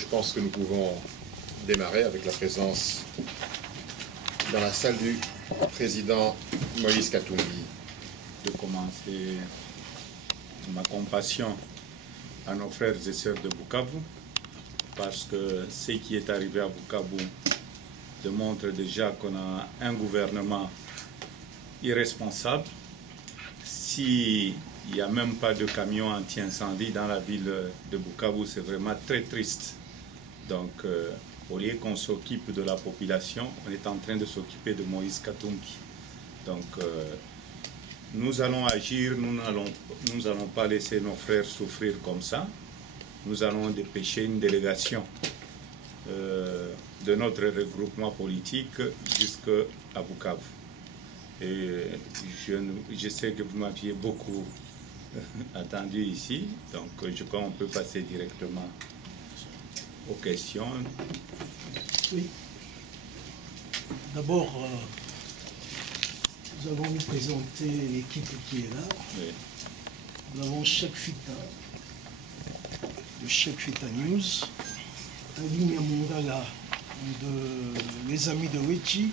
je pense que nous pouvons démarrer avec la présence dans la salle du président Moïse Katumbi. De commencer ma compassion à nos frères et sœurs de Bukavu, parce que ce qui est arrivé à Bukavu démontre déjà qu'on a un gouvernement irresponsable. S'il n'y a même pas de camion anti-incendie dans la ville de Bukavu, c'est vraiment très triste. Donc, au lieu qu'on s'occupe de la population, on est en train de s'occuper de Moïse Katumbi. Donc, nous allons agir, nous n'allons pas laisser nos frères souffrir comme ça. Nous allons dépêcher une délégation de notre regroupement politique jusqu'à Bukavu. Et je sais que vous m'aviez beaucoup attendu ici, donc je crois qu'on peut passer directement aux questions. Oui. D'abord, nous allons vous présenter l'équipe qui est là. Oui. Nous avons Cheikh Fita, de Cheikh Fita News, Aline Mongala, de Les Amis de Wechi,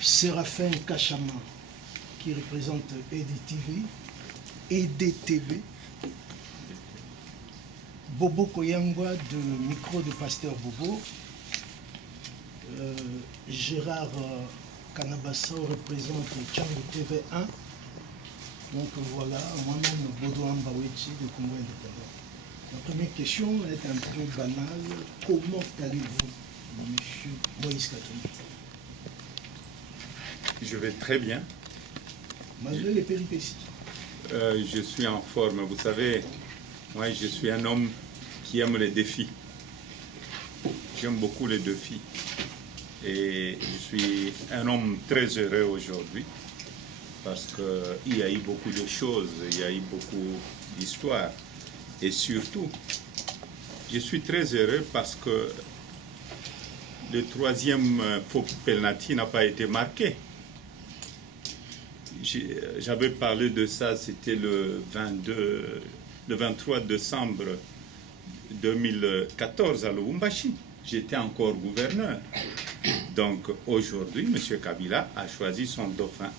Séraphin Kachama, qui représente EDTV, Bobo Koyangwa, de Micro de Pasteur Bobo, Gérard Kanabassao représente Tchango TV1. Donc voilà, moi-même Baudouin Bawechi de Congo indépendant. La première question est un peu banale. Comment allez-vous, monsieur Moïse Katumbi? Je vais très bien. Malgré les péripéties. Je suis en forme. Vous savez, moi je suis un homme qui aime les défis. J'aime beaucoup les défis. Et je suis un homme très heureux aujourd'hui parce qu'il y a eu beaucoup de choses, il y a eu beaucoup d'histoires. Et surtout, je suis très heureux parce que le troisième faux penalty n'a pas été marqué. J'avais parlé de ça, c'était le 23 décembre 2014 à Lubumbashi. J'étais encore gouverneur. Donc aujourd'hui, M. Kabila a choisi son dauphin.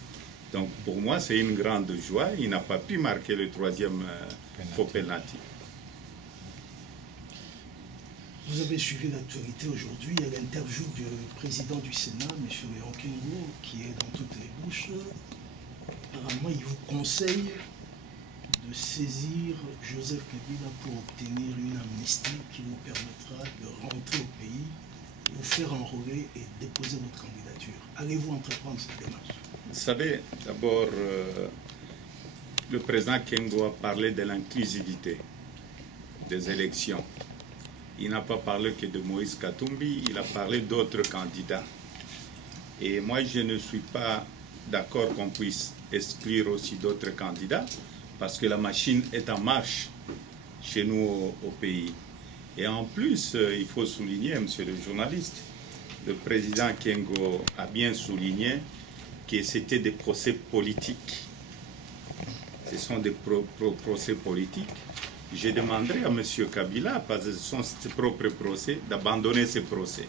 Donc pour moi, c'est une grande joie. Il n'a pas pu marquer le troisième faux penalty. Vous avez suivi l'actualité aujourd'hui. Il y a l'interview du président du Sénat, M. Léon Kengo, qui est dans toutes les bouches. Apparemment, il vous conseille de saisir Joseph Kabila pour obtenir une amnistie qui vous permettra de rentrer au pays, vous faire enrôler et déposer votre candidature. Allez-vous entreprendre cette démarche? Vous savez, d'abord, le président Kengo a parlé de l'inclusivité des élections. Il n'a pas parlé que de Moïse Katumbi, il a parlé d'autres candidats. Et moi, je ne suis pas d'accord qu'on puisse exclure aussi d'autres candidats, parce que la machine est en marche chez nous au pays. Et en plus, il faut souligner, monsieur le journaliste, le président Kengo a bien souligné que c'était des procès politiques. Ce sont des procès politiques. Je demanderai à M. Kabila, parce que ce sont ses propres procès, d'abandonner ces procès.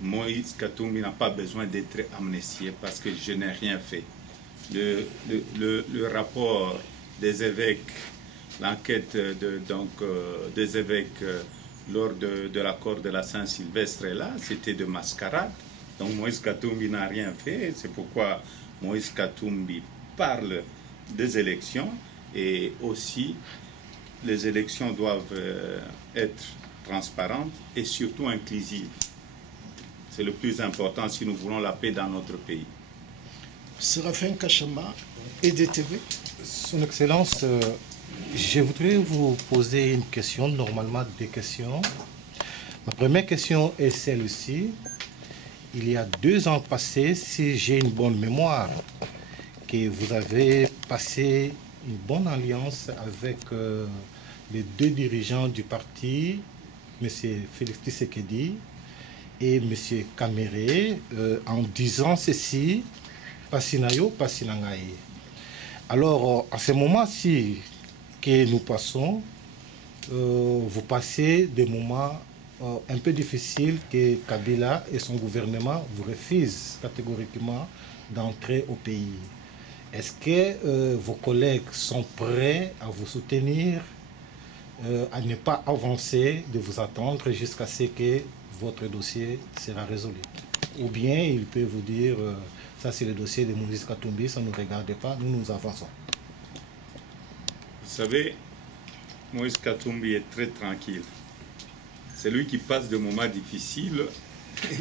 Moïse Katumbi n'a pas besoin d'être amnistié parce que je n'ai rien fait. Le rapport des évêques, l'enquête des évêques lors de l'accord de la Saint-Sylvestre là, c'était de mascarade. Donc Moïse Katumbi n'a rien fait. C'est pourquoi Moïse Katumbi parle des élections et aussi les élections doivent être transparentes et surtout inclusives. C'est le plus important si nous voulons la paix dans notre pays. Séraphin Kachama, EDTV. Son Excellence, je voudrais vous poser une question, normalement des questions. Ma première question est celle-ci. Il y a 2 ans passés, si j'ai une bonne mémoire, que vous avez passé une bonne alliance avec les 2 dirigeants du parti, M. Félix Tshisekedi et M. Kamere, en disant ceci, Passinayo, Passinangaye. Alors, à ce moment-ci que nous passons, vous passez des moments un peu difficiles que Kabila et son gouvernement vous refusent catégoriquement d'entrer au pays. Est-ce que vos collègues sont prêts à vous soutenir, à ne pas avancer, de vous attendre jusqu'à ce que votre dossier sera résolu? Ou bien il peut vous dire, ça c'est le dossier de Moïse Katumbi, ça ne nous regarde pas, nous avançons. Vous savez, Moïse Katumbi est très tranquille. C'est lui qui passe de moments difficiles,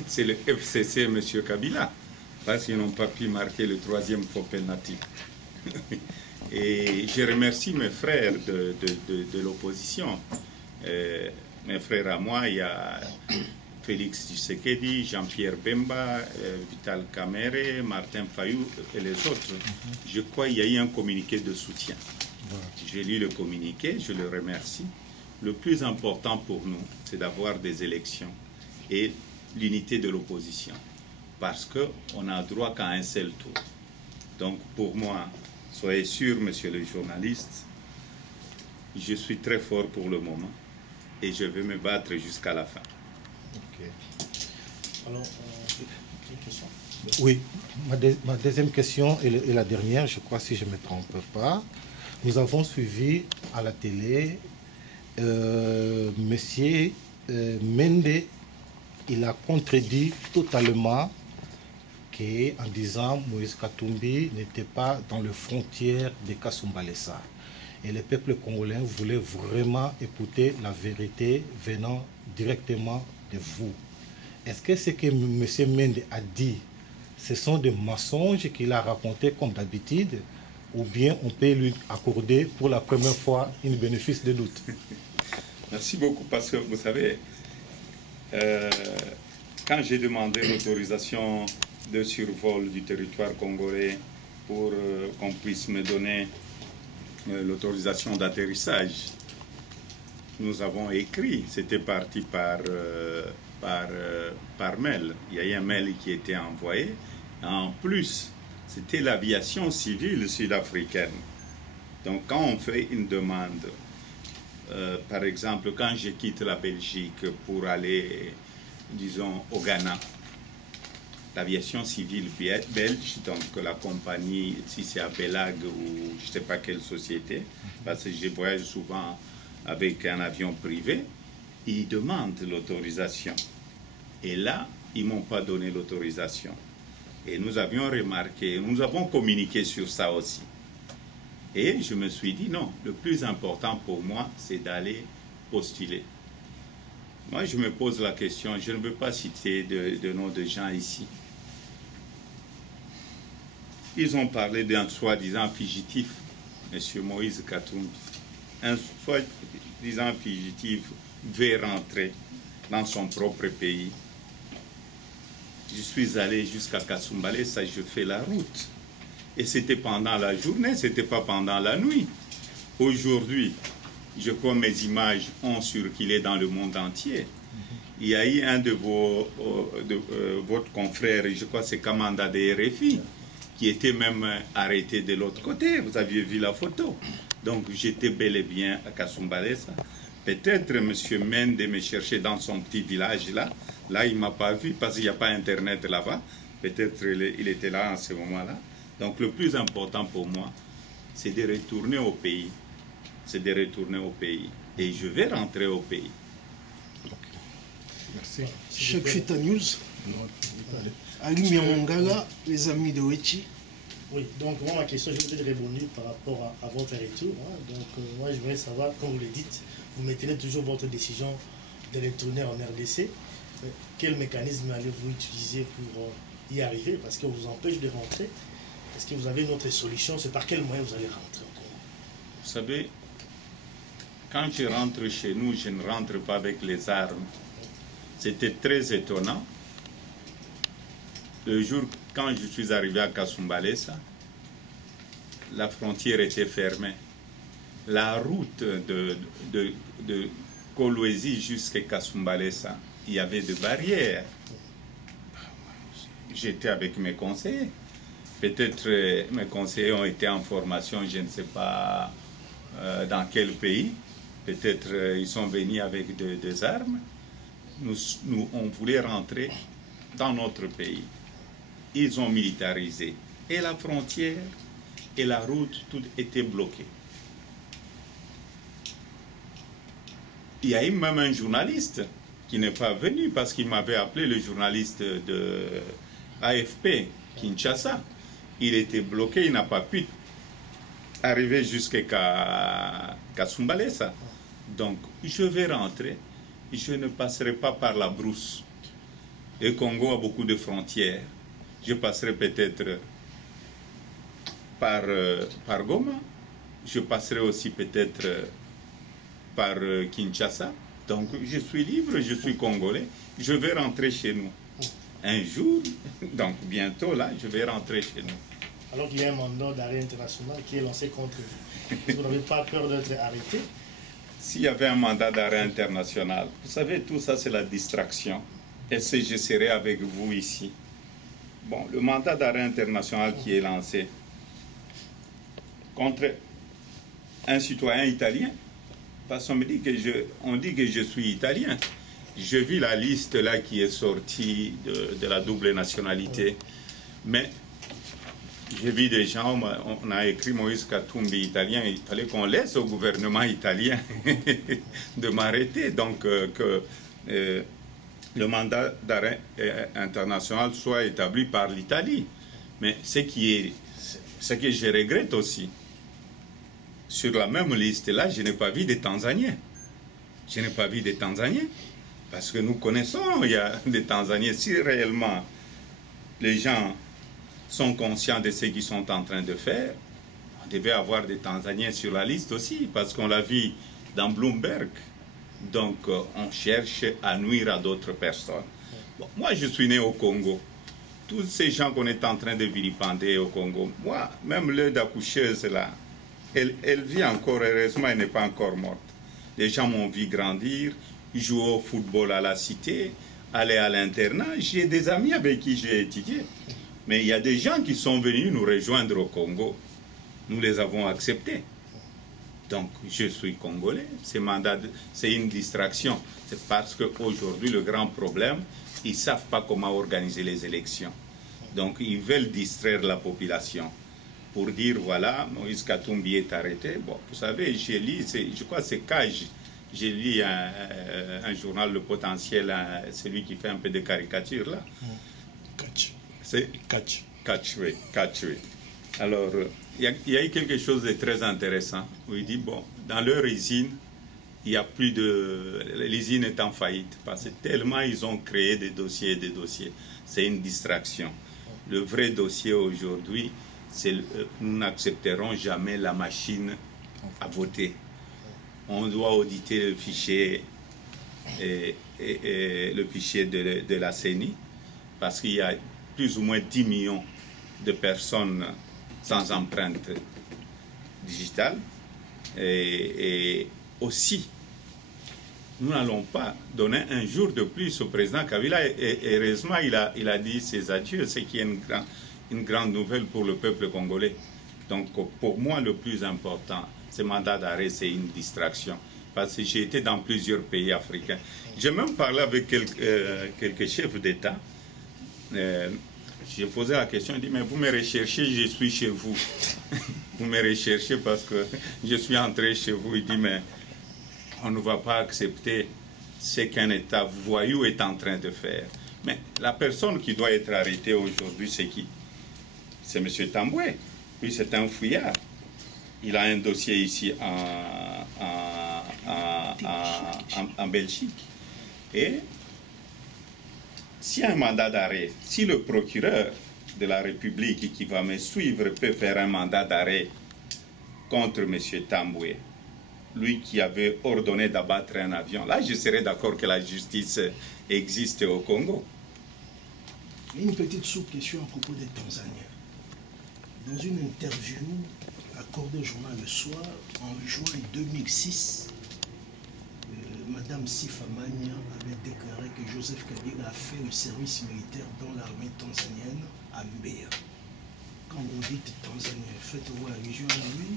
c'est le FCC M. Kabila, parce qu'ils n'ont pas pu marquer le 3e faux penalty. Et je remercie mes frères de l'opposition. Mes frères à moi, il y a Félix Tshisekedi, Jean-Pierre Bemba, Vital Kamerhe, Martin Fayou et les autres. Je crois qu'il y a eu un communiqué de soutien. J'ai lu le communiqué, je le remercie. Le plus important pour nous, c'est d'avoir des élections et l'unité de l'opposition. Parce qu'on n'a droit qu'à un seul tour. Donc pour moi, soyez sûr, monsieur le journaliste, je suis très fort pour le moment et je vais me battre jusqu'à la fin. Okay. Alors, une question. Oui, ma deuxième question et la dernière, je crois, si je ne me trompe pas. Nous avons suivi à la télé monsieur Mende, il a contredit totalement en disant que Moïse Katumbi n'était pas dans les frontières de Kasumbalesa. Et le peuple congolais voulait vraiment écouter la vérité venant directement de vous. Est-ce que ce que M. Mende a dit, ce sont des mensonges qu'il a racontés comme d'habitude, ou bien on peut lui accorder pour la première fois un bénéfice de doute? Merci beaucoup, parce que vous savez, quand j'ai demandé l'autorisation de survol du territoire congolais pour qu'on puisse me donner l'autorisation d'atterrissage, nous avons écrit, c'était parti par mail. Il y a eu un mail qui a été envoyé. En plus, c'était l'aviation civile sud-africaine. Donc quand on fait une demande, par exemple, quand je quitte la Belgique pour aller, disons, au Ghana, l'aviation civile belge, donc la compagnie, si c'est à Belag ou je ne sais pas quelle société, parce que je voyage souvent avec un avion privé, ils demandent l'autorisation. Et là, ils ne m'ont pas donné l'autorisation. Et nous avions remarqué, nous avons communiqué sur ça aussi. Et je me suis dit, non, le plus important pour moi, c'est d'aller postuler. Moi, je me pose la question, je ne veux pas citer de nom de gens ici. Ils ont parlé d'un soi-disant fugitif, M. Moïse Katumbi. Un soi-disant fugitif veut rentrer dans son propre pays. Je suis allé jusqu'à Kasumbalesa, je fais la route. Et c'était pendant la journée, ce n'était pas pendant la nuit. Aujourd'hui, je crois que mes images ont circulé dans le monde entier. Il y a eu un de votre confrère, je crois que c'est Kamanda de RFI, qui était même arrêté de l'autre côté. Vous aviez vu la photo. Donc j'étais bel et bien à Kasumbalesa. Peut-être M. Mende me cherchait dans son petit village là. Là, il ne m'a pas vu parce qu'il n'y a pas Internet là-bas. Peut-être il était là en ce moment-là. Donc le plus important pour moi, c'est de retourner au pays. C'est de retourner au pays. Et je vais rentrer au pays. Merci. Chaque Feta News. Ali Miamongala, les amis de Wechi. Oui, donc moi ma question, je voudrais répondre par rapport à votre retour. Hein. Donc moi je voudrais savoir, comme vous le dites, vous maintenez toujours votre décision de retourner en RDC. Quel mécanisme allez-vous utiliser pour y arriver? Parce qu'on vous empêche de rentrer. Est-ce que vous avez une autre solution? C'est par quel moyen vous allez rentrer encore? Vous savez, quand je rentre chez nous, je ne rentre pas avec les armes. C'était très étonnant. Le jour, quand je suis arrivé à Kasumbalesa, la frontière était fermée. La route de Kolwezi jusqu'à Kasumbalesa, il y avait des barrières. J'étais avec mes conseillers. Peut-être mes conseillers ont été en formation, je ne sais pas dans quel pays. Peut-être ils sont venus avec des armes. Nous, on voulait rentrer dans notre pays. Ils ont militarisé. Et la frontière et la route, tout était bloqué. Il y a eu même un journaliste qui n'est pas venu parce qu'il m'avait appelé, le journaliste de AFP, Kinshasa. Il était bloqué, il n'a pas pu arriver jusqu'à Kasumbalesa. Donc, je vais rentrer, je ne passerai pas par la brousse. Le Congo a beaucoup de frontières. Je passerai peut-être par Goma, je passerai aussi peut-être par Kinshasa. Donc, je suis libre, je suis congolais, je vais rentrer chez nous. Un jour, donc bientôt là, je vais rentrer chez nous. Alors qu'il y a un mandat d'arrêt international qui est lancé contre vous. Vous n'avez pas peur d'être arrêté? S'il y avait un mandat d'arrêt international, vous savez, tout ça c'est la distraction. Et si je serais avec vous ici. Bon, le mandat d'arrêt international qui est lancé contre un citoyen italien, parce qu'on me dit on dit que je suis italien. Je vis la liste là qui est sortie de la double nationalité, mais j'ai vu des gens, on a écrit Moïse Katumbi italien, il fallait qu'on laisse au gouvernement italien de m'arrêter, donc que le mandat d'arrêt international soit établi par l'Italie. Mais ce que je regrette aussi, sur la même liste là, je n'ai pas vu des Tanzaniens. Je n'ai pas vu des Tanzaniens. Parce que nous connaissons, il y a des Tanzaniens. Si réellement les gens sont conscients de ce qu'ils sont en train de faire, on devait avoir des Tanzaniens sur la liste aussi, parce qu'on l'a vu dans Bloomberg. Donc, on cherche à nuire à d'autres personnes. Bon, moi, je suis né au Congo. Tous ces gens qu'on est en train de vilipender au Congo, moi, même l'œil d'accoucheuse là, elle vit encore, heureusement, elle n'est pas encore morte. Les gens m'ont vu grandir, jouer au football à la cité, aller à l'internat. J'ai des amis avec qui j'ai étudié. Mais il y a des gens qui sont venus nous rejoindre au Congo. Nous les avons acceptés. Donc, je suis congolais. C'est une distraction. C'est parce qu'aujourd'hui, le grand problème, ils ne savent pas comment organiser les élections. Donc, ils veulent distraire la population pour dire, voilà, Moïse Katumbi est arrêté. Bon, vous savez, j'ai lu, je crois que c'est Cage. J'ai lu un journal, Le Potentiel, celui qui fait un peu de caricature, là. Catch. C'est Catch. Catch, oui. Catch, oui. Alors, il y a eu quelque chose de très intéressant, où il dit, bon, dans leur usine, il y a plus de... L'usine est en faillite, parce que tellement ils ont créé des dossiers et des dossiers. C'est une distraction. Le vrai dossier aujourd'hui, c'est nous n'accepterons jamais la machine à voter. On doit auditer le fichier, le fichier de la CENI, parce qu'il y a plus ou moins 10 millions de personnes sans empreinte digitale. Et aussi, nous n'allons pas donner un jour de plus au président Kabila. Et heureusement, il a dit ses adieux, ce qui est une grande nouvelle pour le peuple congolais. Donc, pour moi, le plus important, ce mandat d'arrêt, c'est une distraction. Parce que j'ai été dans plusieurs pays africains. J'ai même parlé avec quelques chefs d'État. J'ai posé la question, il dit, mais vous me recherchez, je suis chez vous. Vous me recherchez parce que je suis entré chez vous. Il dit, mais on ne va pas accepter ce qu'un État voyou est en train de faire. Mais la personne qui doit être arrêtée aujourd'hui, c'est qui? C'est M. Tamboué. Lui, c'est un fouillard. Il a un dossier ici en Belgique. Et s'il y a un mandat d'arrêt, si le procureur de la République qui va me suivre peut faire un mandat d'arrêt contre M. Tamboué, lui qui avait ordonné d'abattre un avion, là je serais d'accord que la justice existe au Congo. Une petite sous-question à propos des Tanzaniens. Dans une interview accordée au journal Le Soir, en juin 2006, Madame Sifa Magna avait déclaré que Joseph Kabila a fait le service militaire dans l'armée tanzanienne à Mbeya. Quand vous dites Tanzanien, faites-vous allusion à lui?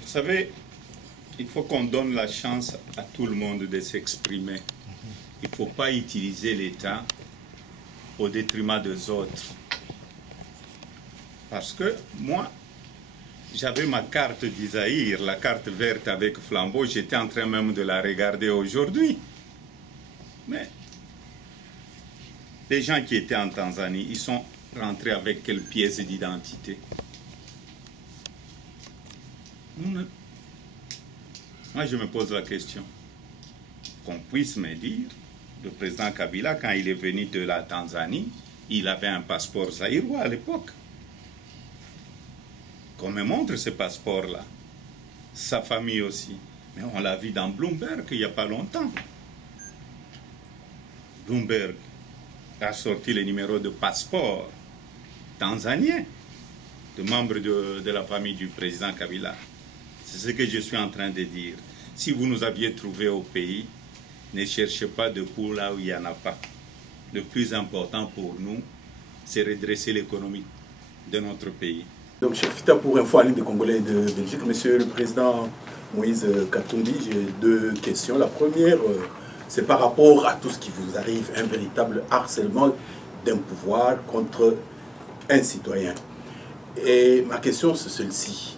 Vous savez, il faut qu'on donne la chance à tout le monde de s'exprimer. Il ne faut pas utiliser l'État au détriment des autres. Parce que moi, j'avais ma carte d'Isaïr, la carte verte avec flambeau, j'étais en train même de la regarder aujourd'hui. Mais les gens qui étaient en Tanzanie, ils sont rentrés avec quelle pièce d'identité? Moi, je me pose la question. Qu'on puisse me dire, le président Kabila, quand il est venu de la Tanzanie, il avait un passeport zaïrois à l'époque. Qu'on me montre ce passeport-là. Sa famille aussi. Mais on l'a vu dans Bloomberg il n'y a pas longtemps. Bloomberg a sorti le numéro de passeport tanzanien de membres de la famille du président Kabila. C'est ce que je suis en train de dire. Si vous nous aviez trouvé au pays, ne cherchez pas de pour là où il n'y en a pas. Le plus important pour nous, c'est redresser l'économie de notre pays. Donc, chef Fita pour Info en ligne des Congolais de Belgique. Monsieur le Président Moïse Katumbi, j'ai deux questions. La première, c'est par rapport à tout ce qui vous arrive, un véritable harcèlement d'un pouvoir contre un citoyen. Et ma question, c'est celle-ci.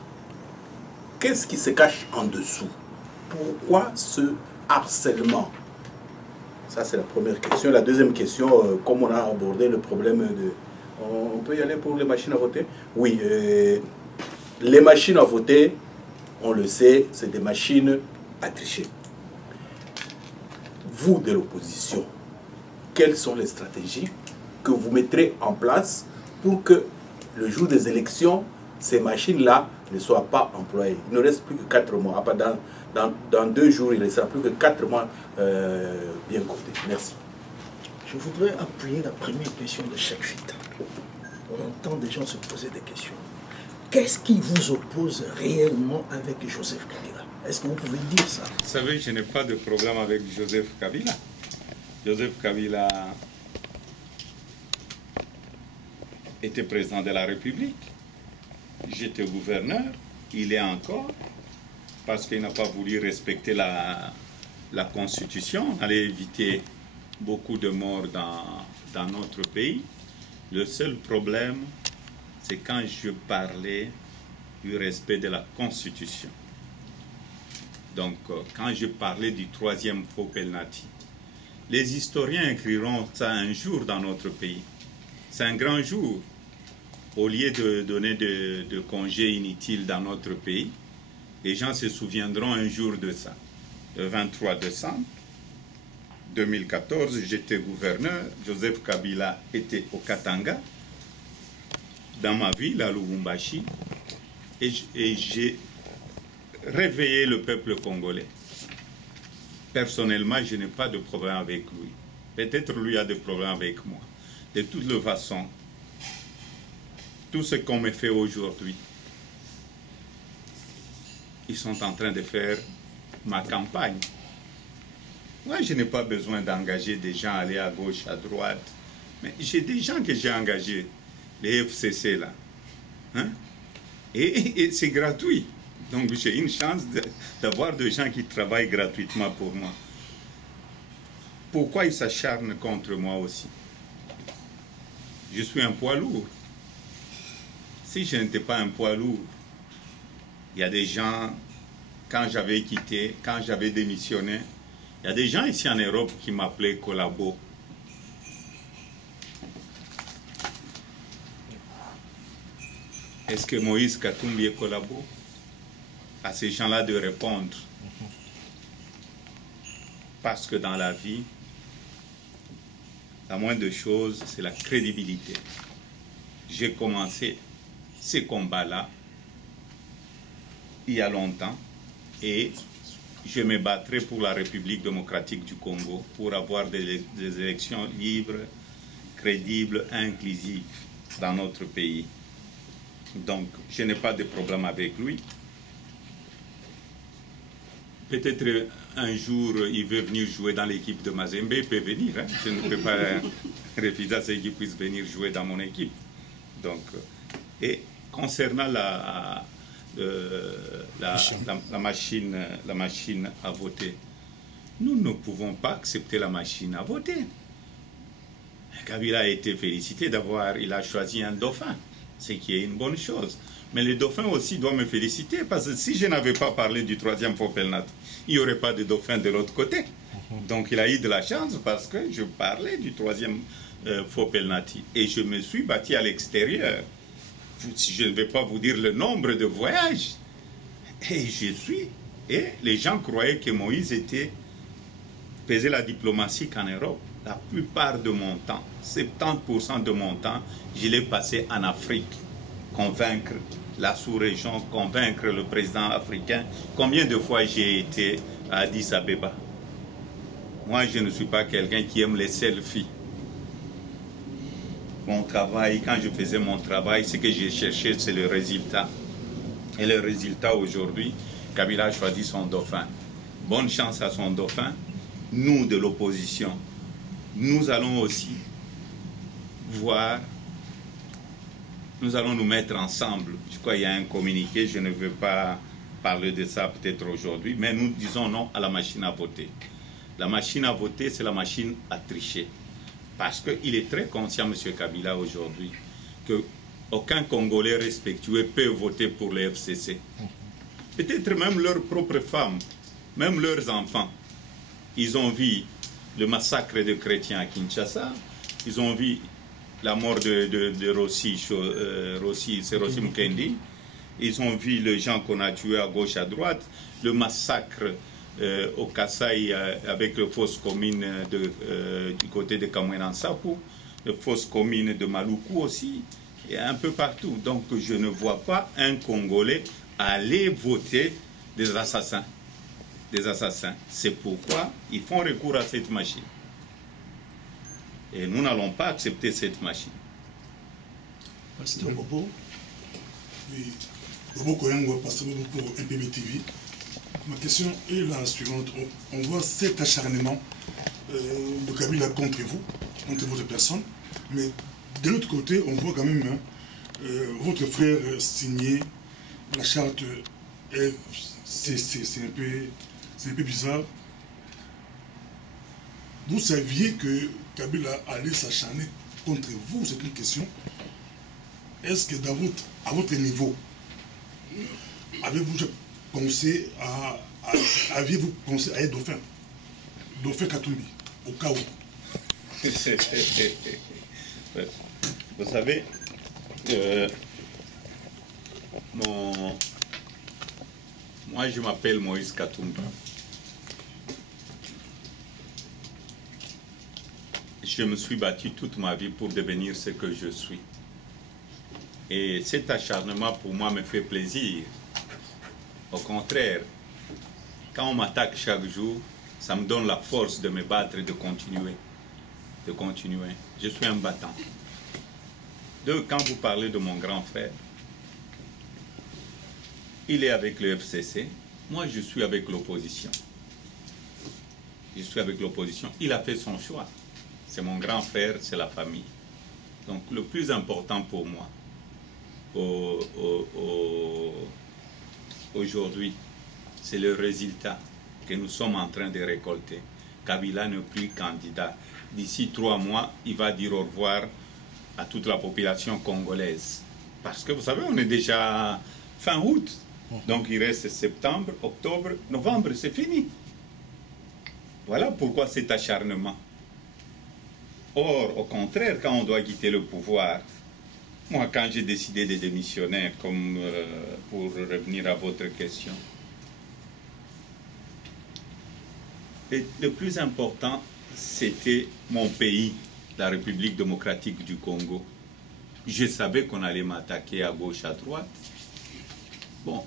Qu'est-ce qui se cache en dessous? Pourquoi ce harcèlement? Ça, c'est la première question. La deuxième question, comme on a abordé le problème de... On peut y aller pour les machines à voter? Oui, les machines à voter, on le sait, c'est des machines à tricher. Vous, de l'opposition, quelles sont les stratégies que vous mettrez en place pour que le jour des élections, ces machines-là ne soient pas employées? Il ne reste plus que 4 mois. Dans 2 jours, il ne restera plus que 4 mois bien comptés. Merci. Je voudrais appuyer la première question de chaque Fita. On entend des gens se poser des questions. Qu'est-ce qui vous oppose réellement avec Joseph Kabila? Est-ce que vous pouvez dire ça? Vous savez, je n'ai pas de problème avec Joseph Kabila. Joseph Kabila était président de la République. J'étais gouverneur. Il est encore. Parce qu'il n'a pas voulu respecter la Constitution. On allait éviter beaucoup de morts dans notre pays. Le seul problème, c'est quand je parlais du respect de la Constitution. Donc, quand je parlais du 3e faux penalty, les historiens écriront ça un jour dans notre pays. C'est un grand jour. Au lieu de donner de congés inutiles dans notre pays, les gens se souviendront un jour de ça. Le 23 décembre 2014, j'étais gouverneur, Joseph Kabila était au Katanga, dans ma ville, à Lubumbashi, et j'ai réveillé le peuple congolais. Personnellement, je n'ai pas de problème avec lui. Peut-être lui a des problèmes avec moi. De toutes les façons, tout ce qu'on me fait aujourd'hui, ils sont en train de faire ma campagne. Moi, je n'ai pas besoin d'engager des gens à aller à gauche, à droite. Mais j'ai des gens que j'ai engagés, les FCC là. Hein? Et c'est gratuit. Donc j'ai une chance d'avoir des gens qui travaillent gratuitement pour moi. Pourquoi ils s'acharnent contre moi aussi? Je suis un poids lourd. Si je n'étais pas un poids lourd, il y a des gens, quand j'avais quitté, quand j'avais démissionné, il y a des gens ici en Europe qui m'appelaient Collabo. Est-ce que Moïse Katumbi est Collabo? À ces gens-là de répondre. Parce que dans la vie, la moindre chose, c'est la crédibilité. J'ai commencé ces combats-là il y a longtemps et je me battrai pour la République démocratique du Congo pour avoir des élections libres, crédibles, inclusives dans notre pays. Donc, je n'ai pas de problème avec lui. Peut-être un jour, il veut venir jouer dans l'équipe de Mazembe, il peut venir. Hein? Je ne peux pas refuser à ce qu'il puisse venir jouer dans mon équipe. Donc, et concernant la machine à voter. Nous ne pouvons pas accepter la machine à voter. Kabila a été félicité il a choisi un dauphin, ce qui est une bonne chose. Mais le dauphin aussi doit me féliciter, parce que si je n'avais pas parlé du troisième faux penalty, il n'y aurait pas de dauphin de l'autre côté. Donc il a eu de la chance parce que je parlais du troisième faux penalty. Et je me suis battu à l'extérieur. Je ne vais pas vous dire le nombre de voyages. Et Et les gens croyaient que Moïse faisait la diplomatie qu'en Europe. La plupart de mon temps, 70% de mon temps, je l'ai passé en Afrique. Convaincre la sous-région, convaincre le président africain. Combien de fois j'ai été à Addis Abeba? Moi, je ne suis pas quelqu'un qui aime les selfies. Mon travail, quand je faisais mon travail, ce que j'ai cherché, c'est le résultat. Et le résultat aujourd'hui, Kabila a choisi son dauphin. Bonne chance à son dauphin. Nous, de l'opposition, nous allons aussi voir, nous allons nous mettre ensemble. Je crois qu'il y a un communiqué, je ne veux pas parler de ça peut-être aujourd'hui, mais nous disons non à la machine à voter. La machine à voter, c'est la machine à tricher. Parce qu'il est très conscient, M. Kabila, aujourd'hui, qu'aucun Congolais respectueux peut voter pour les FCC. Peut-être même leurs propres femmes, même leurs enfants. Ils ont vu le massacre de chrétiens à Kinshasa, ils ont vu la mort de Rossi, c'est Rossi Mukendi, ils ont vu les gens qu'on a tués à gauche, à droite, le massacre au Kasaï avec les fosses communes du côté de Kamwena Nsapou, les fosses communes de Maluku aussi, et un peu partout. Donc je ne vois pas un Congolais aller voter des assassins. C'est pourquoi ils font recours à cette machine. Et nous n'allons pas accepter cette machine. Pasteur Bobo. Oui, Bobo Koyango, pasteur Bobo pour MPB TV. Ma question est la suivante. On voit cet acharnement de Kabila contre vous, contre votre personne. Mais de l'autre côté, on voit quand même votre frère signer la charte. C'est un peu bizarre. Vous saviez que Kabila allait s'acharner contre vous, c'est une question. Est-ce que à votre niveau, avez-vous pensé aviez-vous pensé à être dauphin? Dauphin Katumbi, au cas où. Vous savez, moi je m'appelle Moïse Katumbi. Je me suis battu toute ma vie pour devenir ce que je suis. Et cet acharnement pour moi me fait plaisir. Au contraire, quand on m'attaque chaque jour, ça me donne la force de me battre et de continuer. Je suis un battant. Quand vous parlez de mon grand frère, il est avec le FCC, moi je suis avec l'opposition. Il a fait son choix. C'est mon grand frère, c'est la famille. Donc le plus important pour moi, aujourd'hui, c'est le résultat que nous sommes en train de récolter. Kabila n'est plus candidat. D'ici 3 mois, il va dire au revoir à toute la population congolaise. Parce que vous savez, on est déjà fin août. Donc il reste septembre, octobre, novembre, c'est fini. Voilà pourquoi cet acharnement. Or, au contraire, quand on doit quitter le pouvoir, moi, quand j'ai décidé de démissionner, comme pour revenir à votre question, le plus important, c'était mon pays, la République démocratique du Congo. Je savais qu'on allait m'attaquer à gauche, à droite. Bon,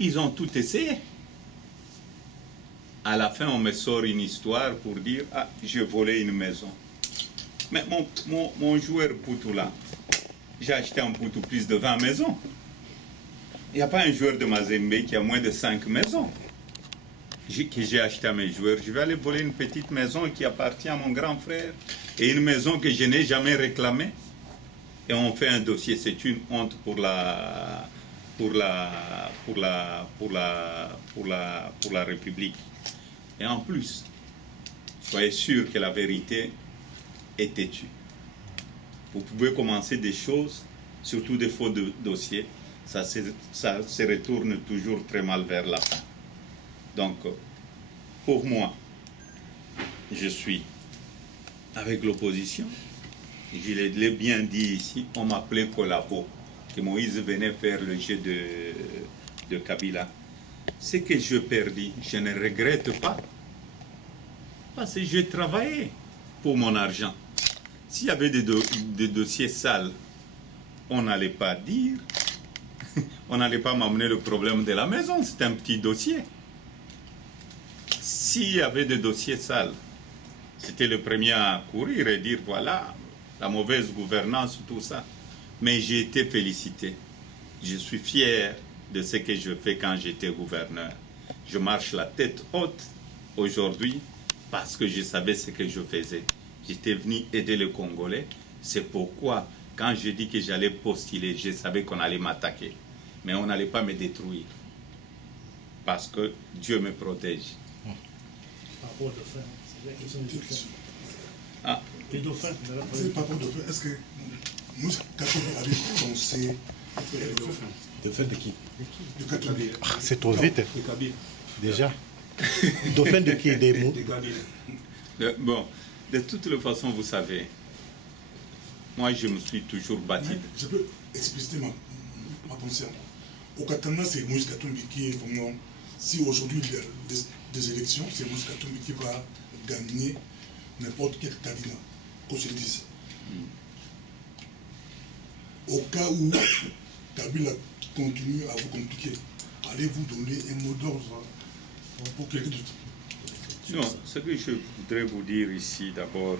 ils ont tout essayé. À la fin, on me sort une histoire pour dire « Ah, j'ai volé une maison ». Mais mon joueur Poutoula, j'ai acheté en Poutou plus de 20 maisons. Il n'y a pas un joueur de Mazembe qui a moins de 5 maisons que j'ai acheté à mes joueurs. Je vais aller voler une petite maison qui appartient à mon grand frère et une maison que je n'ai jamais réclamée. Et on fait un dossier. C'est une honte pour pour la République. Et en plus, soyez sûr que la vérité est têtue. Vous pouvez commencer des choses, surtout des faux dossiers, ça se retourne toujours très mal vers la fin. Donc, pour moi, je suis avec l'opposition. Je l'ai bien dit ici, on m'appelait collabo, que Moïse venait faire le jeu de Kabila. Ce que je perdis, je ne regrette pas. Parce que j'ai travaillé pour mon argent. S'il y avait des dossiers sales, on n'allait pas dire, on n'allait pas m'amener le problème de la maison, c'est un petit dossier. S'il y avait des dossiers sales, c'était le premier à courir et dire voilà, la mauvaise gouvernance, tout ça. Mais j'ai été félicité. Je suis fier de ce que je fais quand j'étais gouverneur. Je marche la tête haute aujourd'hui parce que je savais ce que je faisais. J'étais venu aider les Congolais. C'est pourquoi, quand je dis que j'allais postuler, je savais qu'on allait m'attaquer. Mais on n'allait pas me détruire. Parce que Dieu me protège. Par rapport au dauphin, c'est la question du dauphin. Ah. Le dauphin, c'est par rapport au dauphin. Est-ce que nous, quand on avait pensé De fait de qui? de Katumbi, C'est trop vite. Déjà. Dauphin de qui? Des mots? Bon, de toutes les façons, vous savez, moi je me suis toujours battu. je peux expliciter ma pensée. Au Katanga, c'est Moïse Katumbi qui est vraiment. Si aujourd'hui il y a des élections, c'est Moïse Katumbi qui va gagner n'importe quel candidat, qu'on se le dise. Au cas où Kabila continue à vous compliquer, allez-vous donner un mot d'ordre pour quelqu'un d'autre? Non, ce que je voudrais vous dire ici d'abord,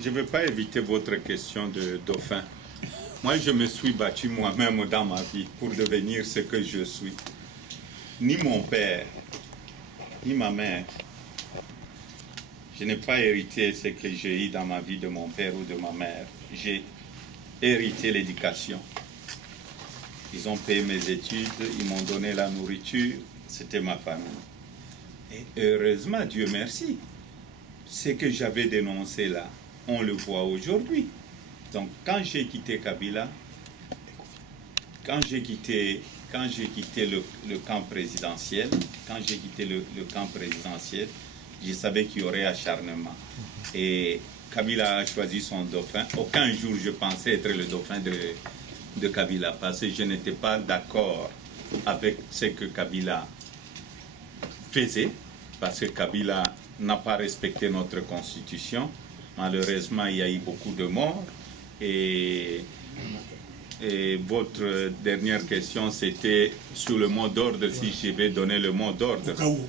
je ne vais pas éviter votre question de dauphin. Moi, je me suis battu moi-même dans ma vie pour devenir ce que je suis. Ni mon père, ni ma mère. Je n'ai pas hérité ce que j'ai eu dans ma vie de mon père ou de ma mère. J'ai hérité l'éducation. Ils ont payé mes études, ils m'ont donné la nourriture, c'était ma famille. Et heureusement, Dieu merci, ce que j'avais dénoncé là, on le voit aujourd'hui. Donc quand j'ai quitté Kabila, quand j'ai quitté le camp présidentiel, je savais qu'il y aurait acharnement. Et Kabila a choisi son dauphin. Aucun jour je pensais être le dauphin de Kabila, parce que je n'étais pas d'accord avec ce que Kabila faisait, parce que Kabila n'a pas respecté notre constitution. Malheureusement, il y a eu beaucoup de morts. Et votre dernière question, c'était sur le mot d'ordre, si je vais donner le mot d'ordre. Vous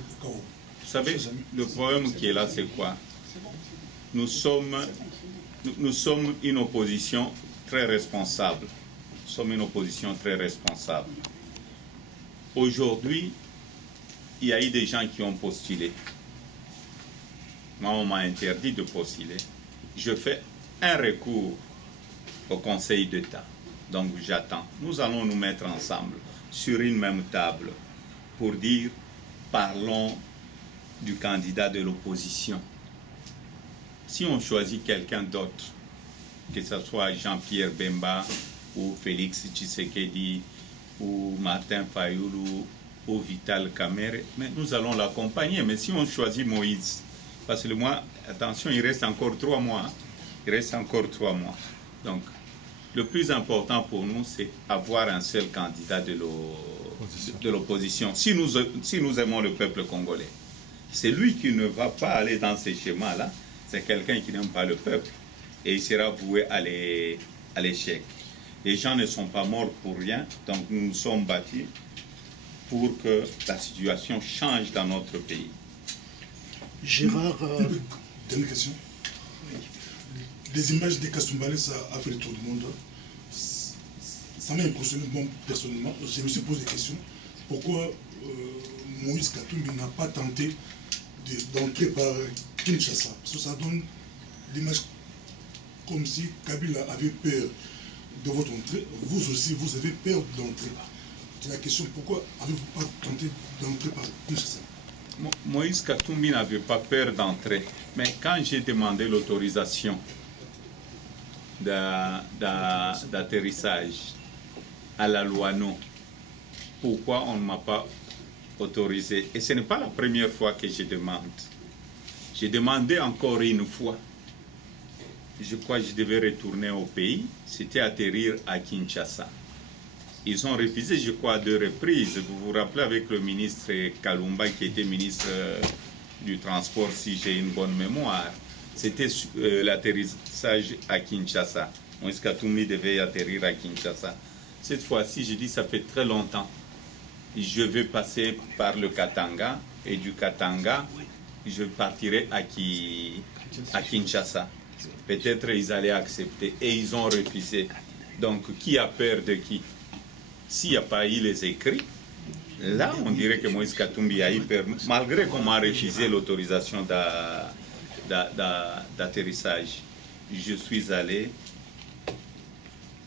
savez, le problème qui est là, c'est quoi? Nous sommes une opposition très responsable. Nous sommes une opposition très responsable. Aujourd'hui, il y a eu des gens qui ont postulé. Moi, on m'a interdit de postuler. Je fais un recours au Conseil d'État. Donc, j'attends. Nous allons nous mettre ensemble sur une même table pour dire, parlons du candidat de l'opposition. Si on choisit quelqu'un d'autre, que ce soit Jean-Pierre Bemba ou Félix Tshisekedi ou Martin Fayulu ou Vital Kamerhe, mais nous allons l'accompagner. Mais si on choisit Moïse, parce que moi, attention, il reste encore 3 mois. Il reste encore 3 mois. Donc, le plus important pour nous, c'est avoir un seul candidat de l'opposition. Si nous aimons le peuple congolais, c'est lui qui ne va pas aller dans ces schémas-là. C'est quelqu'un qui n'aime pas le peuple. Et il sera voué à l'échec. Les gens ne sont pas morts pour rien. Donc, nous nous sommes battus pour que la situation change dans notre pays. Gérard... Dernière question. Les images des Kasumbalé, ça a fait le tour du monde. Ça m'a impressionné, moi, personnellement. Je me suis posé la question, pourquoi Moïse Katumbi n'a pas tenté d'entrer par Kinshasa? Parce que ça donne l'image comme si Kabila avait peur de votre entrée. Vous aussi, vous avez peur d'entrer. C'est la question, pourquoi avez-vous pas tenté d'entrer par Kinshasa? Moïse Katumbi n'avait pas peur d'entrer, mais quand j'ai demandé l'autorisation d'atterrissage à la Luano, pourquoi on ne m'a pas autorisé? Et ce n'est pas la première fois que je demande. J'ai demandé encore une fois. Je crois que je devais retourner au pays. C'était atterrir à Kinshasa. Ils ont refusé, je crois, à 2 reprises. Vous vous rappelez avec le ministre Kalumba, qui était ministre du Transport, si j'ai une bonne mémoire. C'était l'atterrissage à Kinshasa. Moïse Katumbi devait atterrir à Kinshasa. Cette fois-ci, je dis, ça fait très longtemps. Je vais passer par le Katanga, et du Katanga, je partirai à Kinshasa. Peut-être ils allaient accepter, et ils ont refusé. Donc, qui a peur de qui? S'il n'y a pas eu les écrits, là, on dirait que Moïse Katumbi a eu peur, malgré qu'on m'a refusé l'autorisation d'atterrissage. Je suis allé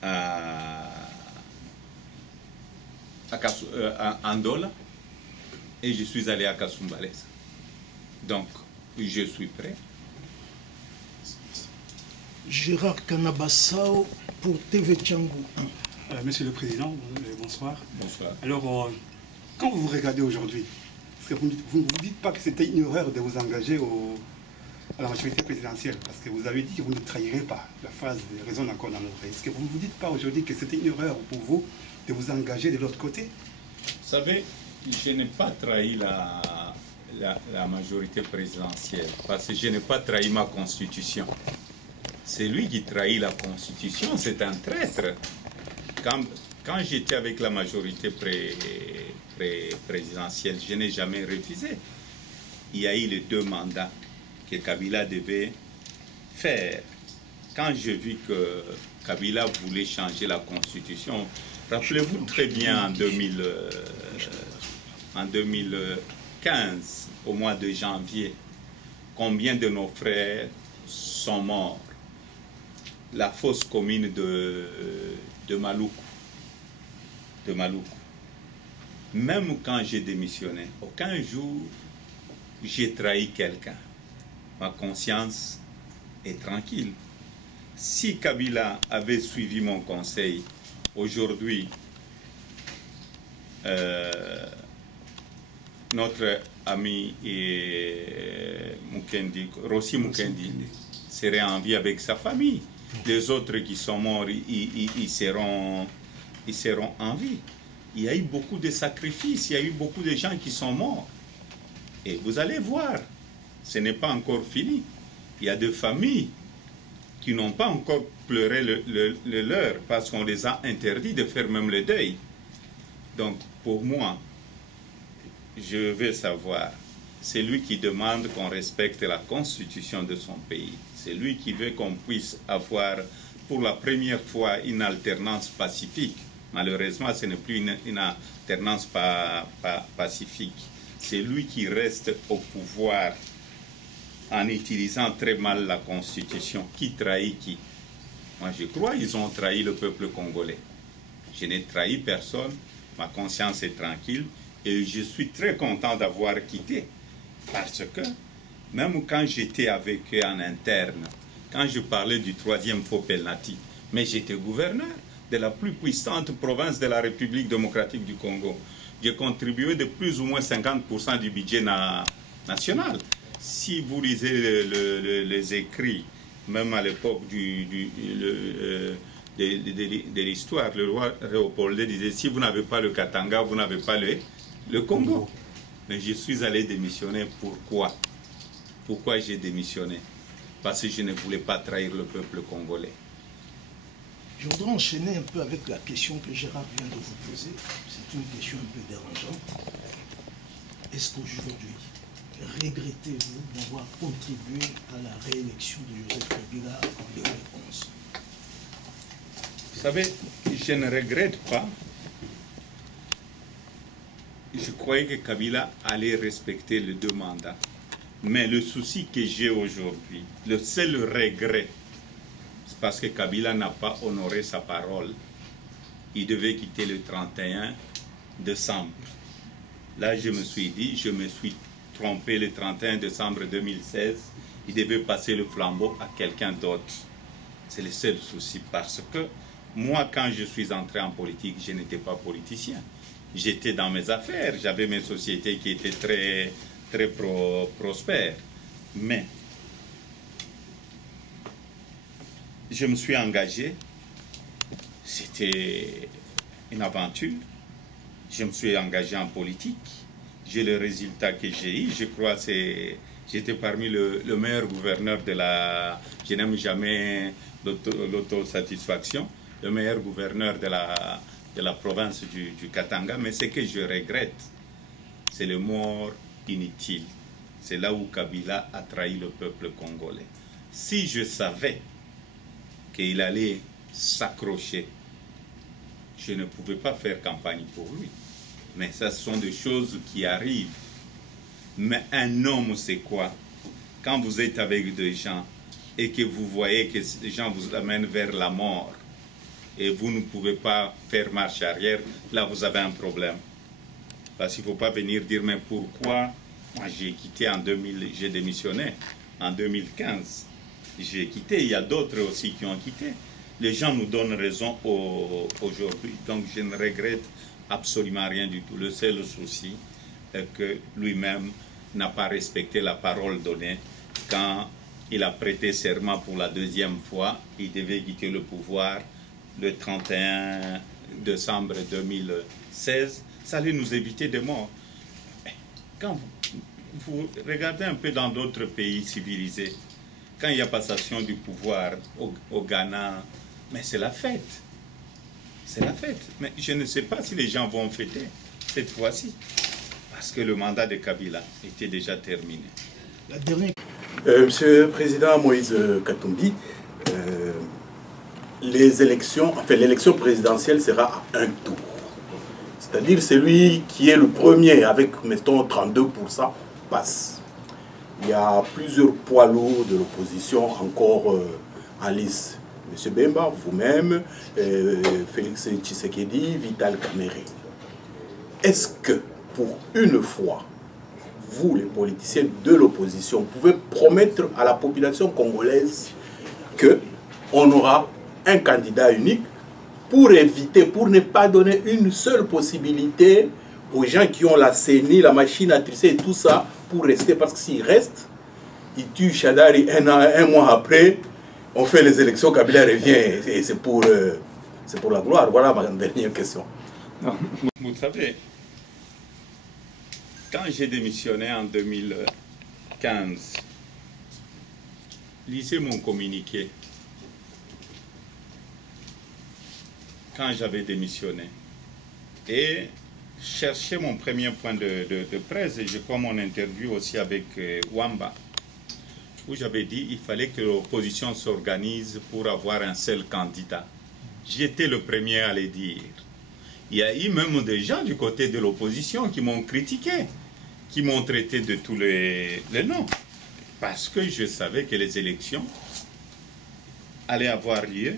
à Andola et je suis allé à Kasumbalesa. Donc, je suis prêt. Gérard Kanabassao pour TV Tchangou. Monsieur le Président, bonsoir. Bonsoir. Alors, quand vous regardez aujourd'hui, est-ce que vous ne vous dites pas que c'était une erreur de vous engager à la majorité présidentielle? Parce que vous avez dit que vous ne trahirez pas. La phrase résonne encore dans l'oreille. Est-ce que vous ne vous dites pas aujourd'hui que c'était une erreur pour vous de vous engager de l'autre côté? Vous savez, je n'ai pas trahi la majorité présidentielle parce que je n'ai pas trahi ma constitution. C'est lui qui trahit la constitution, c'est un traître. Quand j'étais avec la majorité présidentielle, je n'ai jamais refusé. Il y a eu les 2 mandats que Kabila devait faire. Quand j'ai vu que Kabila voulait changer la constitution, rappelez-vous très bien en 2015, au mois de janvier, combien de nos frères sont morts. La fosse commune de Maloukou. Même quand j'ai démissionné, aucun jour j'ai trahi quelqu'un. Ma conscience est tranquille. Si Kabila avait suivi mon conseil, aujourd'hui, notre ami Rossi Mukendi serait en vie avec sa famille. Les autres qui sont morts, ils seront en vie. Il y a eu beaucoup de sacrifices, il y a eu beaucoup de gens qui sont morts. Et vous allez voir, ce n'est pas encore fini. Il y a des familles qui n'ont pas encore pleuré le leur parce qu'on les a interdits de faire même le deuil. Donc, pour moi, je veux savoir, c'est lui qui demande qu'on respecte la constitution de son pays. C'est lui qui veut qu'on puisse avoir pour la première fois une alternance pacifique. Malheureusement, ce n'est plus une alternance pacifique. C'est lui qui reste au pouvoir en utilisant très mal la constitution. Qui trahit qui? Moi, je crois qu'ils ont trahi le peuple congolais. Je n'ai trahi personne. Ma conscience est tranquille. Et je suis très content d'avoir quitté. Parce que même quand j'étais avec eux en interne, quand je parlais du 3e faux penalty, mais j'étais gouverneur de la plus puissante province de la République démocratique du Congo. J'ai contribué de plus ou moins 50% du budget national. Si vous lisez les écrits, même à l'époque de l'histoire, le roi Léopold disait, si vous n'avez pas le Katanga, vous n'avez pas le Congo. Mais je suis allé démissionner. Pourquoi? Pourquoi j'ai démissionné? Parce que je ne voulais pas trahir le peuple congolais. Je voudrais enchaîner un peu avec la question que Gérard vient de vous poser. C'est une question un peu dérangeante. Est-ce qu'aujourd'hui, regrettez-vous d'avoir contribué à la réélection de Joseph Kabila en 2011? Vous savez, je ne regrette pas. Je croyais que Kabila allait respecter les 2 mandats. Mais le souci que j'ai aujourd'hui, le seul regret, c'est parce que Kabila n'a pas honoré sa parole. Il devait quitter le 31 décembre. Là, je me suis dit, je me suis trompé le 31 décembre 2016. Il devait passer le flambeau à quelqu'un d'autre. C'est le seul souci parce que moi, quand je suis entré en politique, je n'étais pas politicien. J'étais dans mes affaires, j'avais mes sociétés qui étaient très prospères. Mais je me suis engagé, c'était une aventure. Je me suis engagé en politique. J'ai le résultat que j'ai eu. Je crois que j'étais parmi le meilleur gouverneur de la... Je n'aime jamais l'autosatisfaction. Le meilleur gouverneur de la province du Katanga. Mais ce que je regrette, c'est le mort inutile. C'est là où Kabila a trahi le peuple congolais. Si je savais qu'il allait s'accrocher, je ne pouvais pas faire campagne pour lui. Mais ça, ce sont des choses qui arrivent. Mais un homme, c'est quoi? Quand vous êtes avec des gens et que vous voyez que ces gens vous amènent vers la mort et vous ne pouvez pas faire marche arrière, là, vous avez un problème. Parce qu'il ne faut pas venir dire, mais pourquoi? Moi, j'ai quitté en 2000, j'ai démissionné en 2015. J'ai quitté, il y a d'autres aussi qui ont quitté. Les gens nous donnent raison aujourd'hui, donc je ne regrette absolument rien du tout. Le seul souci est que lui-même n'a pas respecté la parole donnée. Quand il a prêté serment pour la deuxième fois, il devait quitter le pouvoir le 31 décembre 2016. Ça allait nous éviter des morts. Quand vous regardez un peu dans d'autres pays civilisés, quand il y a passation du pouvoir au Ghana, mais c'est la fête. C'est la fête. Mais je ne sais pas si les gens vont fêter cette fois-ci. Parce que le mandat de Kabila était déjà terminé. La dernière... Monsieur le Président Moïse Katumbi, l'élection présidentielle sera à un tour. C'est-à-dire celui qui est le premier avec, mettons, 32% passe. Il y a plusieurs poids lourds de l'opposition encore en lice. M. Bemba, vous-même, Félix Tshisekedi, Vital Kamerhe. Est-ce que, pour une fois, vous, les politiciens de l'opposition, pouvez promettre à la population congolaise qu'on aura un candidat unique pour éviter, pour ne pas donner une seule possibilité aux gens qui ont la CENI, la machine à trisser et tout ça, pour rester, parce que s'ils restent, ils tuent Chadari un mois après, on fait les élections, Kabila revient, et c'est pour la gloire. Voilà ma dernière question. Non, vous savez, quand j'ai démissionné en 2015, lisez mon communiqué. Quand j'avais démissionné. Et cherchez mon premier point de presse, et je crois mon interview aussi avec Wamba, où j'avais dit qu'il fallait que l'opposition s'organise pour avoir un seul candidat. J'étais le premier à le dire. Il y a eu même des gens du côté de l'opposition qui m'ont critiqué, qui m'ont traité de tous les noms, parce que je savais que les élections allaient avoir lieu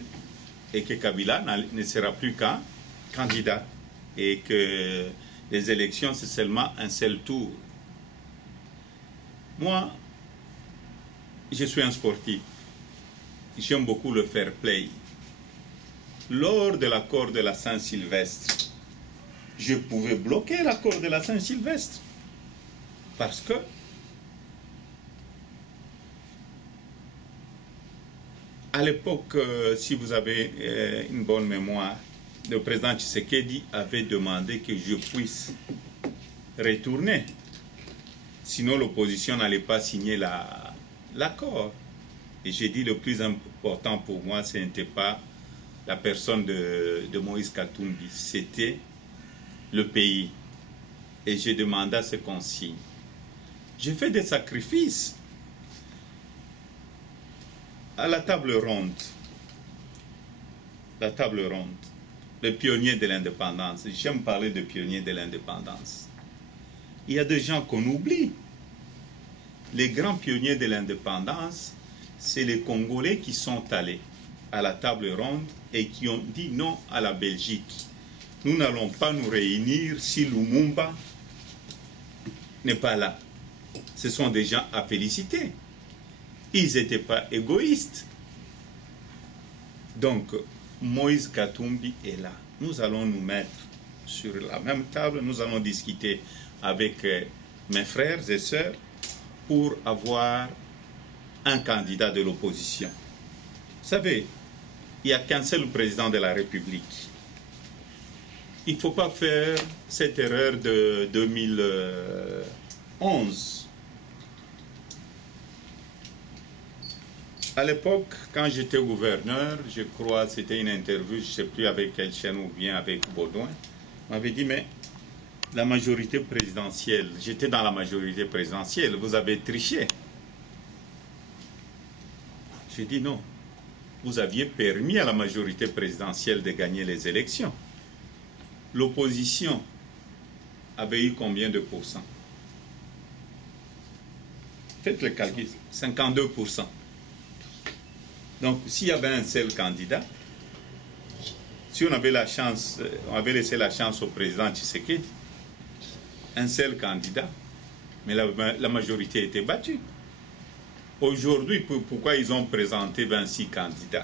et que Kabila ne sera plus qu'un candidat et que les élections, c'est seulement un seul tour. Moi, je suis un sportif. J'aime beaucoup le fair play. Lors de l'accord de la Saint-Sylvestre, je pouvais bloquer l'accord de la Saint-Sylvestre. Parce que à l'époque, si vous avez une bonne mémoire, le président Tshisekedi avait demandé que je puisse retourner. Sinon, l'opposition n'allait pas signer l'accord. Et j'ai dit le plus important pour moi, ce n'était pas la personne de Moïse Katumbi, c'était le pays. Et j'ai demandé à ce qu'on signe. J'ai fait des sacrifices. À la table ronde, les pionniers de l'indépendance, j'aime parler de pionniers de l'indépendance. Il y a des gens qu'on oublie. Les grands pionniers de l'indépendance, c'est les Congolais qui sont allés à la table ronde et qui ont dit non à la Belgique. nous n'allons pas nous réunir si Lumumba n'est pas là. Ce sont des gens à féliciter. Ils n'étaient pas égoïstes. Donc, Moïse Katumbi est là. Nous allons nous mettre sur la même table, nous allons discuter avec mes frères et sœurs pour avoir un candidat de l'opposition. Vous savez, il n'y a qu'un seul président de la République. Il ne faut pas faire cette erreur de 2011. À l'époque, quand j'étais gouverneur, je crois, c'était une interview, je ne sais plus avec quelle chaîne ou bien avec Baudouin, m'avait dit, mais la majorité présidentielle, j'étais dans la majorité présidentielle, vous avez triché. J'ai dit non, vous aviez permis à la majorité présidentielle de gagner les élections. L'opposition avait eu combien de pourcents? Faites le calcul, 52%. Donc, s'il y avait un seul candidat, si on avait la chance, on avait laissé la chance au président Tshisekedi, un seul candidat, mais la majorité était battue. Aujourd'hui, pourquoi ils ont présenté 26 candidats?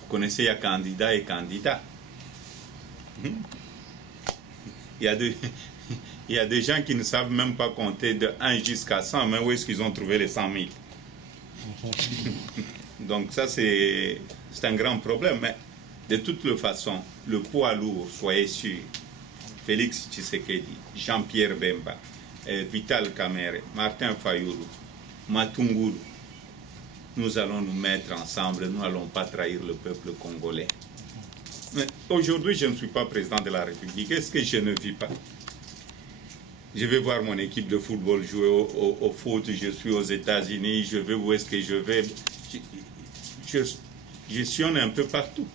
Vous connaissez, il y a candidat et candidat. Il y a des gens qui ne savent même pas compter de 1 jusqu'à 100, mais où est-ce qu'ils ont trouvé les 100 000? Donc ça, c'est un grand problème. Mais de toute façon, le poids lourd, soyez sûrs, Félix Tshisekedi, Jean-Pierre Bemba, Vital Kamerhe, Martin Fayulu, Matungulu, nous allons nous mettre ensemble, nous n'allons pas trahir le peuple congolais. Mais aujourd'hui, je ne suis pas président de la République. Est-ce que je ne vis pas? Je vais voir mon équipe de football jouer au foot, je suis aux États-Unis, je vais où est-ce que je vais. Je sillonne un peu partout.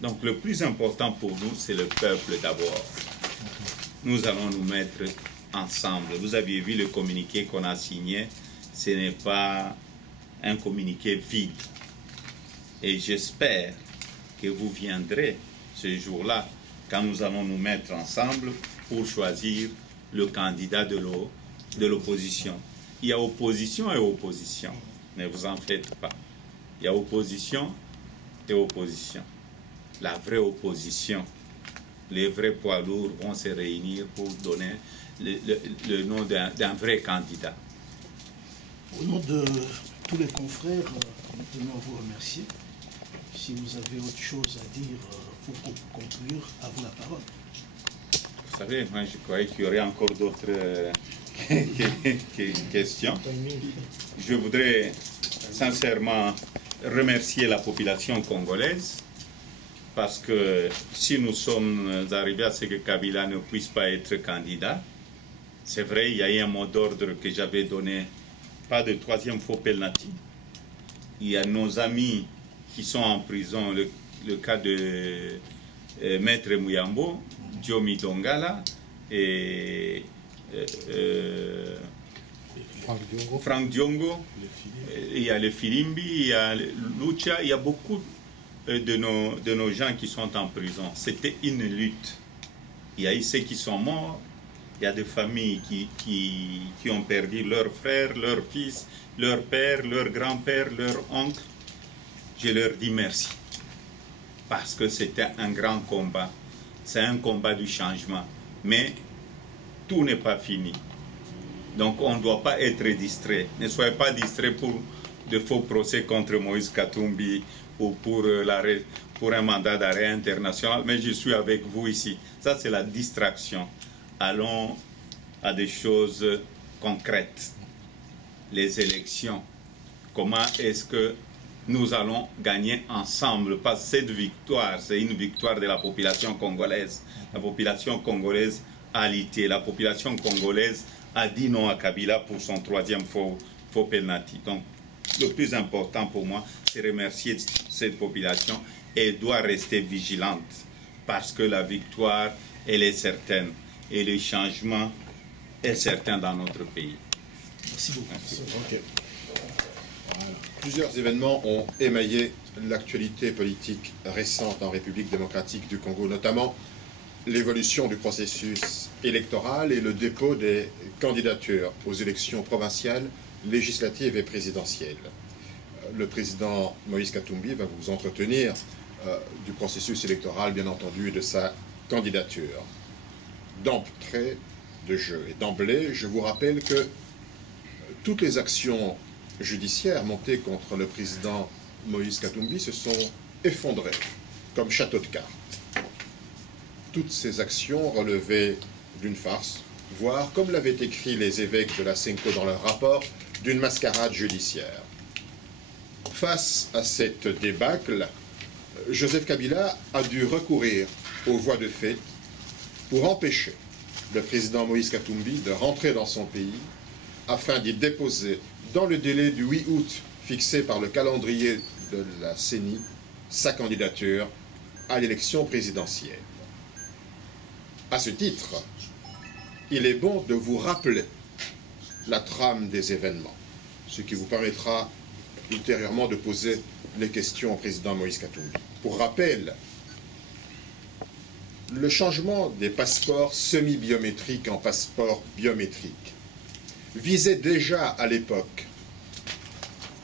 Donc le plus important pour nous, c'est le peuple d'abord. Nous allons nous mettre ensemble. Vous aviez vu le communiqué qu'on a signé, ce n'est pas un communiqué vide. Et j'espère que vous viendrez ce jour-là, quand nous allons nous mettre ensemble pour choisir le candidat de l'opposition. Il y a opposition et opposition, ne vous en faites pas. Il y a opposition et opposition. La vraie opposition, les vrais poids lourds vont se réunir pour donner le nom d'un vrai candidat. Au nom de tous les confrères, nous tenons à vous remercier. Si vous avez autre chose à dire pour conclure, à vous la parole. Vous savez, moi je croyais qu'il y aurait encore d'autres questions. Je voudrais sincèrement remercier la population congolaise parce que si nous sommes arrivés à ce que Kabila ne puisse pas être candidat, c'est vrai, il y a eu un mot d'ordre que j'avais donné, pas de troisième faux penalty. Il y a nos amis qui sont en prison, le cas de Maître Muyambo, Diomi Dongala et Franck Diongo, il y a le Filimbi, il y a Lucha, il y a beaucoup de nos gens qui sont en prison. C'était une lutte. Il y a eu ceux qui sont morts, il y a des familles qui ont perdu leurs frères, leurs fils, leur père, leur grand-père, leur oncle. Je leur dis merci. Parce que c'était un grand combat. C'est un combat du changement. Mais tout n'est pas fini. Donc on ne doit pas être distrait. Ne soyez pas distrait pour de faux procès contre Moïse Katumbi ou pour un mandat d'arrêt international. Mais je suis avec vous ici. Ça, c'est la distraction. Allons à des choses concrètes. Les élections. Comment est-ce que nous allons gagner ensemble? Parce que cette victoire, c'est une victoire de la population congolaise. La population congolaise a lutté. La population congolaise a dit non à Kabila pour son troisième faux penalty. Donc, le plus important pour moi, c'est remercier cette population et elle doit rester vigilante parce que la victoire, elle est certaine et le changement est certain dans notre pays. Merci beaucoup. Merci. Okay. Plusieurs événements ont émaillé l'actualité politique récente en République démocratique du Congo, notamment l'évolution du processus électoral et le dépôt des candidatures aux élections provinciales, législatives et présidentielles. Le président Moïse Katumbi va vous entretenir du processus électoral, bien entendu, et de sa candidature. D'entrée de jeu et d'emblée, je vous rappelle que toutes les actions judiciaires montées contre le président Moïse Katumbi se sont effondrées comme château de cartes. Toutes ces actions relevaient d'une farce, voire, comme l'avaient écrit les évêques de la Senko dans leur rapport, d'une mascarade judiciaire. Face à cette débâcle, Joseph Kabila a dû recourir aux voies de fait pour empêcher le président Moïse Katumbi de rentrer dans son pays afin d'y déposer, dans le délai du 8 août fixé par le calendrier de la CENI, sa candidature à l'élection présidentielle. À ce titre, il est bon de vous rappeler la trame des événements, ce qui vous permettra ultérieurement de poser les questions au président Moïse Katumbi. Pour rappel, le changement des passeports semi-biométriques en passeports biométriques visait déjà à l'époque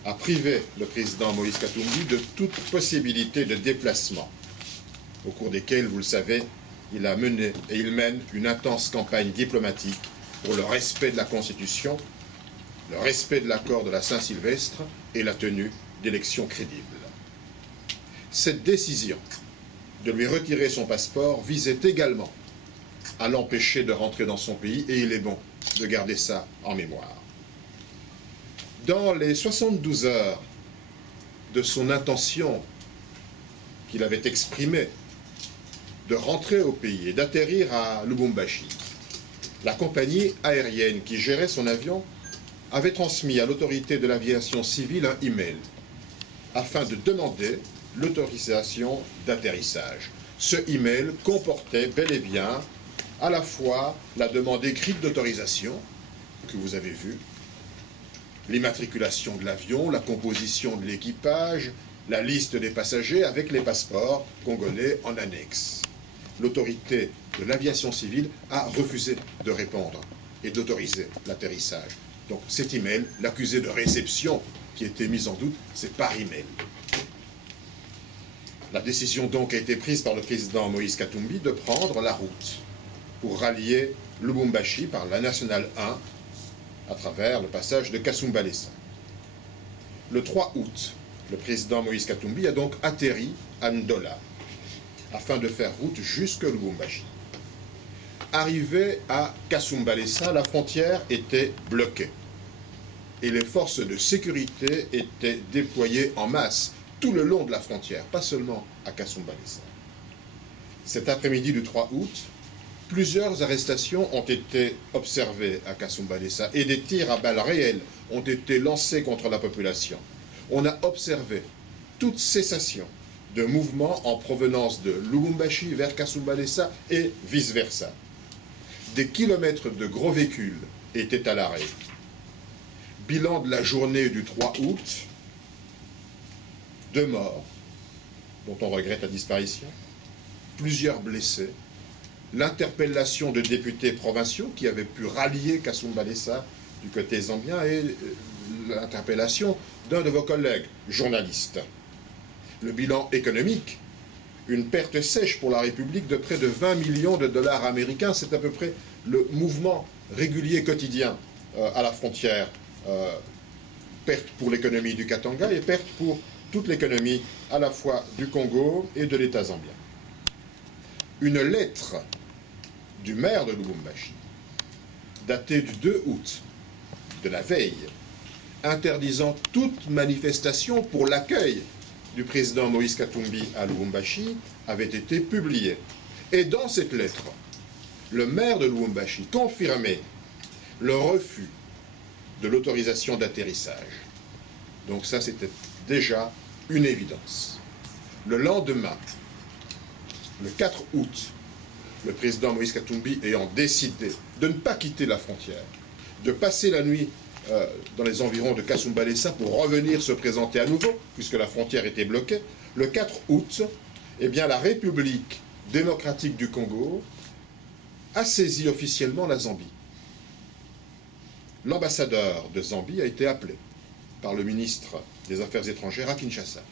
à priver le président Moïse Katumbi de toute possibilité de déplacement, au cours desquels, vous le savez, il a mené et il mène une intense campagne diplomatique pour le respect de la Constitution, le respect de l'accord de la Saint-Sylvestre et la tenue d'élections crédibles. Cette décision de lui retirer son passeport visait également à l'empêcher de rentrer dans son pays, et il est bon de garder ça en mémoire. Dans les 72 heures de son intention qu'il avait exprimée de rentrer au pays et d'atterrir à Lubumbashi, la compagnie aérienne qui gérait son avion avait transmis à l'autorité de l'aviation civile un email afin de demander l'autorisation d'atterrissage. Ce email comportait bel et bien à la fois la demande écrite d'autorisation, que vous avez vue, l'immatriculation de l'avion, la composition de l'équipage, la liste des passagers avec les passeports congolais en annexe. L'autorité de l'aviation civile a refusé de répondre et d'autoriser l'atterrissage. Donc cet email, l'accusé de réception qui était mis en doute, c'est par email. La décision donc a été prise par le président Moïse Katumbi de prendre la route pour rallier Lubumbashi par la Nationale 1 à travers le passage de Kasumbalesa. Le 3 août, le président Moïse Katumbi a donc atterri à Ndola afin de faire route jusque Lubumbashi. Arrivé à Kasumbalesa, la frontière était bloquée et les forces de sécurité étaient déployées en masse tout le long de la frontière, pas seulement à Kasumbalesa. Cet après-midi du 3 août, plusieurs arrestations ont été observées à Kasumbalesa et des tirs à balles réelles ont été lancés contre la population. On a observé toute cessation de mouvements en provenance de Lubumbashi vers Kasumbalesa et vice-versa. Des kilomètres de gros véhicules étaient à l'arrêt. Bilan de la journée du 3 août, 2 morts, dont on regrette la disparition, plusieurs blessés, l'interpellation de députés provinciaux qui avaient pu rallier Kasumbalesa du côté zambien et l'interpellation d'un de vos collègues journalistes. Le bilan économique, une perte sèche pour la République de près de 20 millions de dollars américains, c'est à peu près le mouvement régulier quotidien à la frontière. Perte pour l'économie du Katanga et perte pour toute l'économie à la fois du Congo et de l'État zambien. Une lettre du maire de Lubumbashi, datée du 2 août, de la veille, interdisant toute manifestation pour l'accueil du président Moïse Katumbi à Lubumbashi, avait été publiée. Et dans cette lettre, le maire de Lubumbashi confirmait le refus de l'autorisation d'atterrissage. Donc ça, c'était déjà une évidence. Le lendemain, le 4 août, le président Moïse Katumbi ayant décidé de ne pas quitter la frontière, de passer la nuit dans les environs de Kasumbalesa pour revenir se présenter à nouveau, puisque la frontière était bloquée. Le 4 août, eh bien, la République démocratique du Congo a saisi officiellement la Zambie. L'ambassadeur de Zambie a été appelé par le ministre des Affaires étrangères à Kinshasa,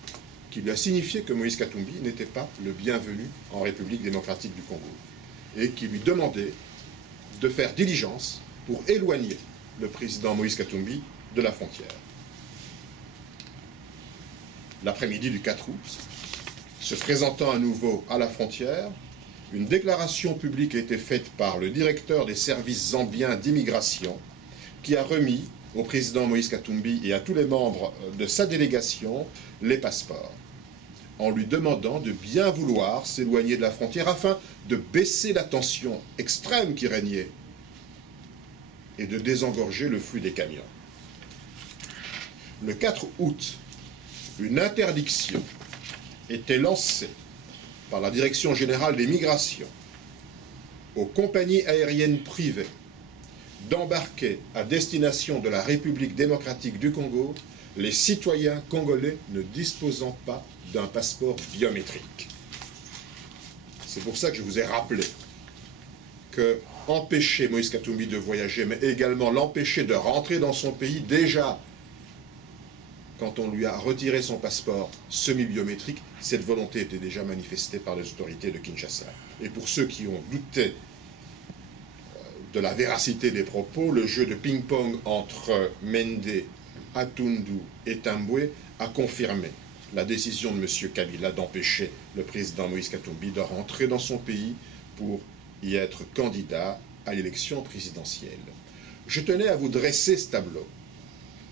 qui lui a signifié que Moïse Katumbi n'était pas le bienvenu en République démocratique du Congo, et qui lui demandait de faire diligence pour éloigner le président Moïse Katumbi de la frontière. L'après-midi du 4 août, se présentant à nouveau à la frontière, une déclaration publique a été faite par le directeur des services zambiens d'immigration, qui a remis au président Moïse Katumbi et à tous les membres de sa délégation les passeports, en lui demandant de bien vouloir s'éloigner de la frontière afin de baisser la tension extrême qui régnait et de désengorger le flux des camions. Le 4 août, une interdiction était lancée par la Direction générale des migrations aux compagnies aériennes privées d'embarquer à destination de la République démocratique du Congo les citoyens congolais ne disposant pas d'un passeport biométrique. C'est pour ça que je vous ai rappelé que empêcher Moïse Katumbi de voyager, mais également l'empêcher de rentrer dans son pays, déjà, quand on lui a retiré son passeport semi-biométrique, cette volonté était déjà manifestée par les autorités de Kinshasa. Et pour ceux qui ont douté de la véracité des propos, le jeu de ping-pong entre Mende, Atundu et Tambwe a confirmé la décision de M. Kabila d'empêcher le président Moïse Katumbi de rentrer dans son pays pour y être candidat à l'élection présidentielle. Je tenais à vous dresser ce tableau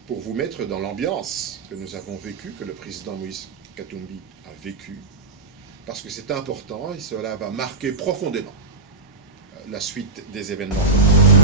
pour vous mettre dans l'ambiance que nous avons vécue, que le président Moïse Katumbi a vécue, parce que c'est important et cela va marquer profondément la suite des événements.